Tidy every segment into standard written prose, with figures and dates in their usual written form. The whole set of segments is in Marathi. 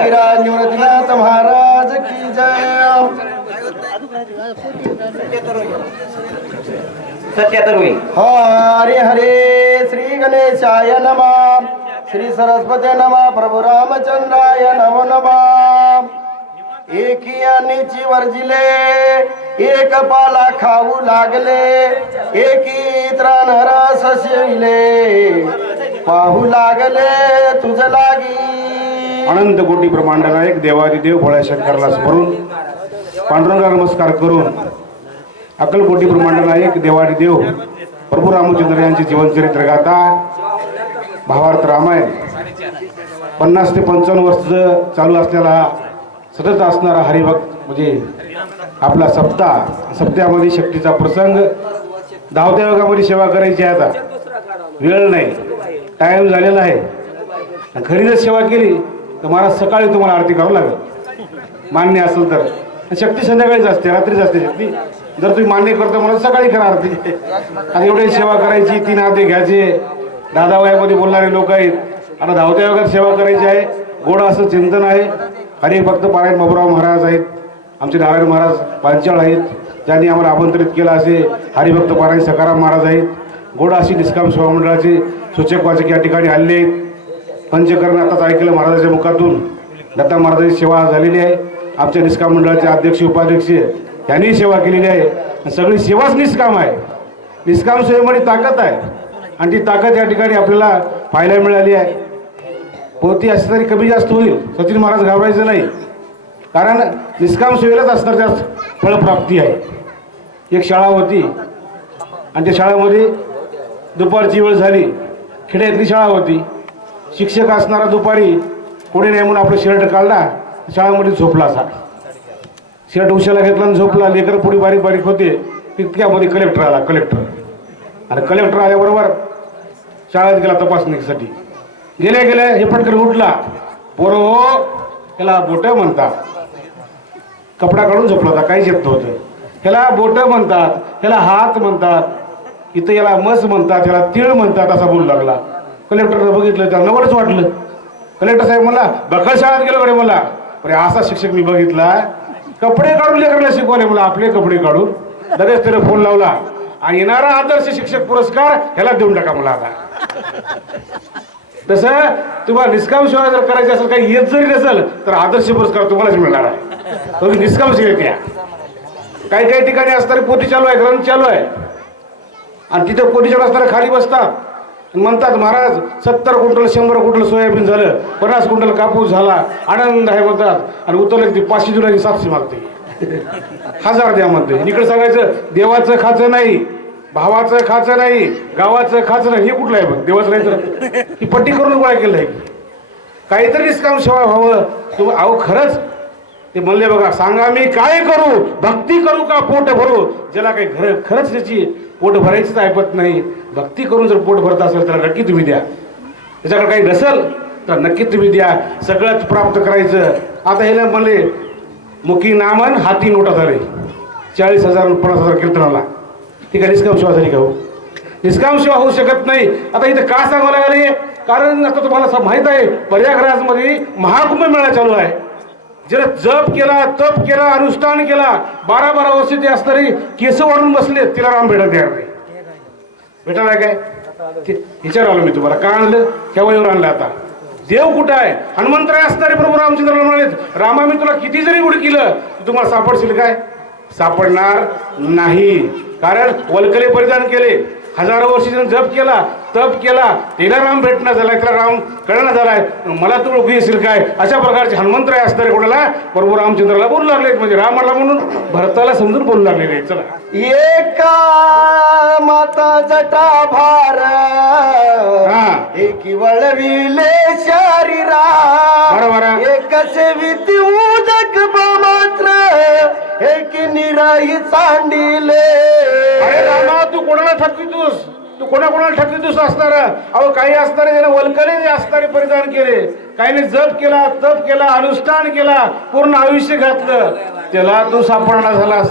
योगीराज निवृत्तीनाथ महाराज की जय. सत्याहत्तर होईल. हरे हरे. श्री गणेशाय नमः. श्री सरस्वती नमः. प्रभू रामचंद्राय नमो नमः. एकी अन्नीची वर्जिले एक पाला खाऊ लागले, एकी त्राण रस शिविले पाहू लागले तुझ लागी. अनंत कोटी ब्रह्मांड नायक देवादिदेव भोळ्या शंकरला स्मरून पांडुरंगा नमस्कार करून अक्कलकोटी ब्रह्मांड नायक देवादिदेव प्रभू रामचंद्र यांचे जीवनचरित्र गाथा भावार्थ रामायण 50 ते 55 वर्ष चालू असलेला सतत असणारा हरिभक्त म्हणजे आपला सप्त्यामध्ये शक्तीचा प्रसंग. धावत्या योगामध्ये सेवा करायची आहे. आता वेळ नाही, टाइम झालेला आहे. खरी जर सेवा केली तर महाराज सकाळी तुम्हाला आरती करावं लागेल, मान्य असेल तर. शक्ती संध्याकाळीच असते, रात्रीच असते शक्ती. जर तुम्ही मान्य करता मला सकाळी करा आरती. आणि एवढी सेवा करायची, 3 आरती घ्यायचे. दादा वयामध्ये बोलणारे लोक आहेत. आता धावत्या योगात सेवा करायची आहे. गोड असं चिंतन आहे. हरिभक्त पारायण बाबुराव महाराज आहेत, आमचे नारायण महाराज पांचाळ आहेत, ज्यांनी आम्हाला आमंत्रित केलं. असे हरिभक्त पारायण सखाराम महाराज आहेत. गोड अशी निष्काम सेवा मंडळाचे सूचक वाचक या ठिकाणी आलेले आहेत. पंचकर्ण आताच ऐकलं महाराजाच्या मुखातून. दत्ता महाराजांची सेवा झालेली आहे. आमच्या निष्काम मंडळाचे अध्यक्ष उपाध्यक्ष यांनी सेवा केलेली आहे. सगळी सेवाच निष्काम आहे. निष्काम सेवेमध्ये ताकद आहे आणि ती ताकद या ठिकाणी आपल्याला पाहायला मिळाली आहे. पोती असं तरी कमी जास्त होईल, सचिन महाराज घाबरायचं नाही, कारण निष्काम सेवेलाच असणार त्यात फळप्राप्ती आहे. एक शाळा होती आणि त्या शाळेमध्ये दुपारची वेळ झाली. खेड्यातली शाळा होती. शिक्षक असणारा दुपारी कोणी नाही म्हणून आपलं शर्ट काढला, शाळेमध्ये झोपला. असा शर्ट उशाला घेतला आणि झोपला. लेकर पुढे बारीक बारीक होते. तितक्यामध्ये कलेक्टर आला. आणि कलेक्टर आल्याबरोबर शाळेत गेला तपासणीसाठी. गेल्या हे पटकन उठला. पोरं हो, त्याला बोटं म्हणतात. कपडा काढून झोपला होता, काहीच येत नव्हतं. ह्याला बोटं म्हणतात, ह्याला हात म्हणतात, इथं याला मस म्हणतात, ह्याला तिळ म्हणतात, असा बोलू लागला. कलेक्टरनं बघितलं, त्यांना नवलच वाटलं. कलेक्टर साहेब मला बखल शाळेत गेलो कडे मला, अरे असा शिक्षक मी बघितला, कपडे काढून लेकराला शिकवले मला, आपले कपडे काढून. लगेच त्याने फोन लावला आणि येणारा आदर्श शिक्षक पुरस्कार ह्याला देऊन टाका मला. आता तसं तुम्हाला निष्काम सेवा जर करायची असेल, काही येत जरी नसेल तर आदर्श पुरस्कार तुम्हालाच मिळणार आहे. तुम्ही निष्काम सेवेत या. काही काही ठिकाणी असणारी पोथी चालू आहे, ग्रंथ चालू आहे आणि तिथे पोथी चालू असताना खाली बसतात म्हणतात, महाराज 70 क्विंटल 100 क्विंटल सोयाबीन झालं, 50 क्विंटल कापूस झाला, आनंद आहे म्हणतात. आणि उतरलं की 500 जुलै 700 मागते, 1000 द्या म्हणते. इकडे सांगायचं देवाचं खाचं नाही, भावाचं खाचं नाही, गावाचं खाचं नाही. हे कुठलं आहे बघ, देवाचं नाही तर ही पट्टी करून गोळा केलं आहे. काहीतरी निष्काम सेवा व्हावं. तुम्ही अहो खरंच ते म्हणले बघा, सांगा मी काय करू, भक्ती करू का पोट भरू. ज्याला काही खरंच त्याची पोट भरायचीच ऐकत नाही, भक्ती करून जर पोट भरत असेल तर नक्की तुम्ही द्या. त्याच्याकडे काही नसेल तर नक्की तुम्ही द्या. सगळंच प्राप्त करायचं. आता हे म्हणले मुखी नामन हाती नोटा झाले, 40,000 50,000 कीर्तनाला. ठीक आहे, निष्काम सेवा झाली का हो? निष्काम सेवा होऊ शकत नाही. आता इथं का सांगावं लागले, कारण आता तुम्हाला माहित आहे प्रयागराजमध्ये महाकुंभ मेळा चालू आहे. जर जप केला, तप केला, अनुष्ठान केला, 12-12 वर्ष ते असणारी केस वाढून बसले, तिला राम भेटत तयार नाही. भेटणार काय? विचार आलो मी तुम्हाला, का आणलं, केव्हा येऊन आणलं. आता देव कुठं आहे? हनुमंतराय असणारे प्रभू रामचंद्राला म्हणाले, रामा मी तुला किती जरी उडी केलं तुम्हाला सापडशील काय? सापडणार नाही. कारण वल्कले परिधान केले, हजारो वर्ष जप केला, तप केला, तिला राम भेटणं झालाय, तिला राम कळणं झालाय, मला तू ओळखू येशील काय? अशा प्रकारचे हनुमंतराय असणारे कोणाला प्रभू रामचंद्राला बोलू लागले, म्हणजे रामाला म्हणून भरताला समजून बोलू लागलेले. चला, एका माता जटा भार एकी वळविले शरीरा, बरोबर. एकसे विधी उदक मात्र एक निराई सांडिले. अरे रामा, तू कोणाला ठपवितोस? तू कोणाकोणाला ठकीतूस असणार? अहो काही असणारे त्याने वलकले असणारे परिधान केले, काहीने जप केला, तप केला, अनुष्ठान केला, पूर्ण आयुष्य घातलं, त्याला तू सापडणार झालास.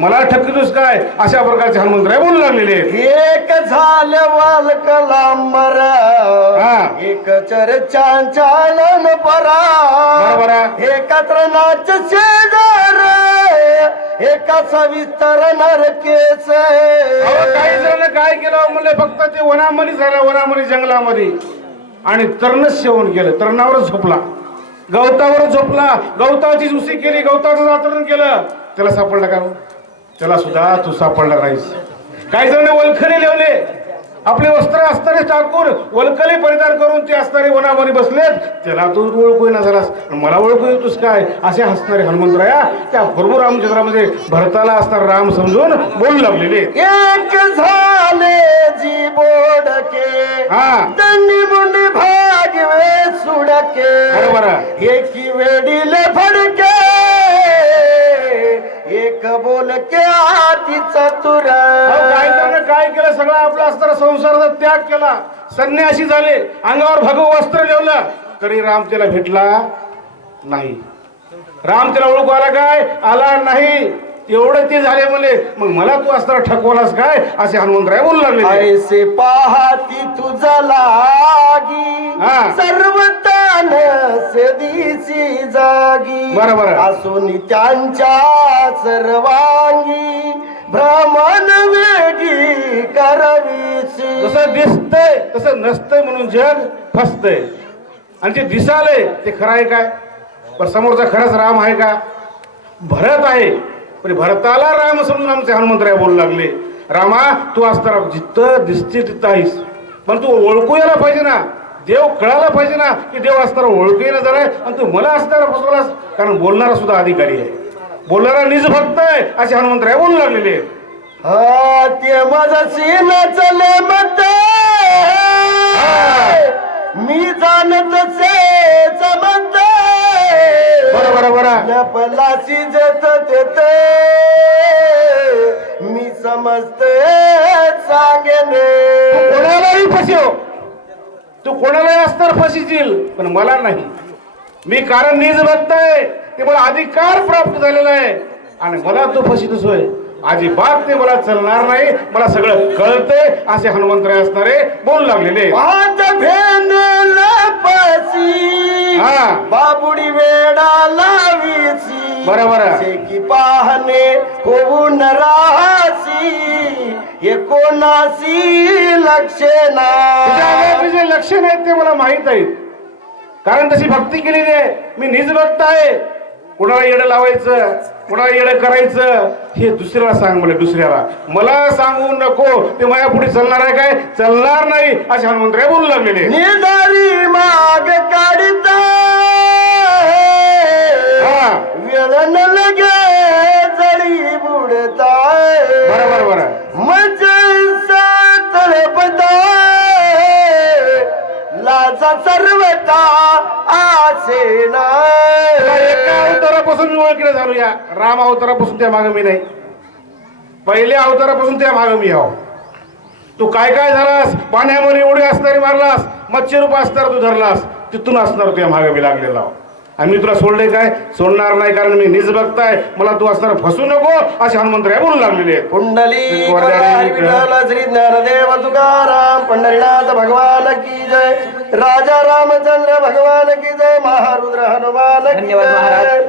मला ठकीतूस काय? अशा प्रकारचे हनुमंतराय बोलू लागलेले. एक झालं वालकला मरा, एक चर्चांचालन परा, एकत्र नाच शेजार, एका सविस्तर नरकेच. काही जण काय केलं म्हणले, फक्त ते वनामध्ये झालं, वनामध्ये जंगलामध्ये, आणि तरणच सेवन केलं, तरणावरच झोपला, गवतावरच झोपला, गवताची जुसी केली, गवताचं जातरण केलं, त्याला सापडला का? त्याला सुद्धा तू सापडला नाहीस. काही जण वलखले लावले, आपले वस्त्र असणारे टाकून वलकले परिधान करून ते असणारे वनामध्ये बसलेत, त्याला तू ओळखू ना झालास, मला ओळखू येतोस काय? असे हसणारे हनुमंतराया त्या प्रभू रामचंद्रामध्ये भरताला असणार राम समजून बोलू लागलेले. एक झाले जी बोडके, दंडी मुंडी भागवे सुडके, बरोबर, एकी वेडीले फडके, एक बोल के आती चतुर. काय त्याने काय केलं? सगळा आपला असणारा संसाराचा त्याग केला, संन्यासी झाले, अंगावर भगव वस्त्र ठेवलं, तरी राम त्याला भेटला नाही. राम त्याला ओळखू आला काय? आला नाही. एवढं ते झाले म्हणले, मग मला तू असताना ठकवलास काय? असे हनुमंतराय बोलू लागले. ऐसे पाहती तुझा लागी, सर्व तान दिसी जागी, बरोबर, असून त्यांच्या सर्वांगी भ्रमण वेगी करवीसी. जसं दिसतंय तसं नसतंय म्हणून जग फसतंय, आणि ते दिसालय ते खरं आहे काय? पण समोरचा खरंच राम आहे का? भरत आहे, पण भरताला राम समजून आमचे हनुमंतराय बोलू लागले. रामा, तू असताना जिथं दिसते तिथं आहेस, पण तू ओळखू यायला पाहिजे ना, देव कळायला पाहिजे ना की देव असताना ओळखू येणं झालाय, आणि तू मला असताना फसवलास. कारण बोलणारा सुद्धा अधिकारी आहे, बोलणारा निज भक्त आहे, असे हनुमंतराय बोलू लागलेले. हा ते माझा सीन चले मत, मी जाणत चमत, पलाशी जत देते, मी समजते सांगेने. कोणालाही फसव, तू कोणालाही असणार फसील, पण मला नाही. मी कारण निज भक्त आहे, ते मला अधिकार प्राप्त झालेला आहे, आणि मला तू फसितोस होय, अजिबात ते मला चालणार नाही, मला सगळं कळते, असे हनुमंतराय असणारे बोलू लागलेले. बाबुडी वेडा लावीसी, बरोबर, की पाहणे होऊन राहासी, एकोणासी लक्षणा. जे लक्षण आहेत ते मला माहित आहेत, कारण तशी भक्ती केलेली आहे. मी निज भक्त आहे. कोणाला येडं लावायचं, कोणाला येडं करायचं हे दुसऱ्याला सांग, मला दुसऱ्याला, मला सांगू नको. ते माझ्या पुढे चालणार आहे काय? चालणार नाही, असे हनुमंतराय बोलू लागलेले. निदारी माग काढता वेळ न लगे जळी बुडताय, बरोबर बरोबर, मजा तळपता लाजा सर्वता आसे नाही. एका अवतारापासून मी ओळखीला झालो, या राम अवतारापासून त्या मागे मी नाही, पहिल्या अवतारापासून त्या मागे मी आहो. तू काय काय झालास? पाण्यामध्ये उडी असणारी मारलास, मच्छी रूप असणार तू धरलास, तिथून असणार तुझ्या मागे मी लागलेला आहो. आणि मी तुला सोडले काय? सोडणार नाही, कारण मी निज भक्त आहे, मला तू असणार फसू नको, असे हनुमंतराय बोलू लागलेले. कुंडली श्री ज्ञानदेव तुकाराम पंढरीनाथ भगवान की जय, राजा रामचंद्र भगवान की जय, महारुद्र हनुमान की जय.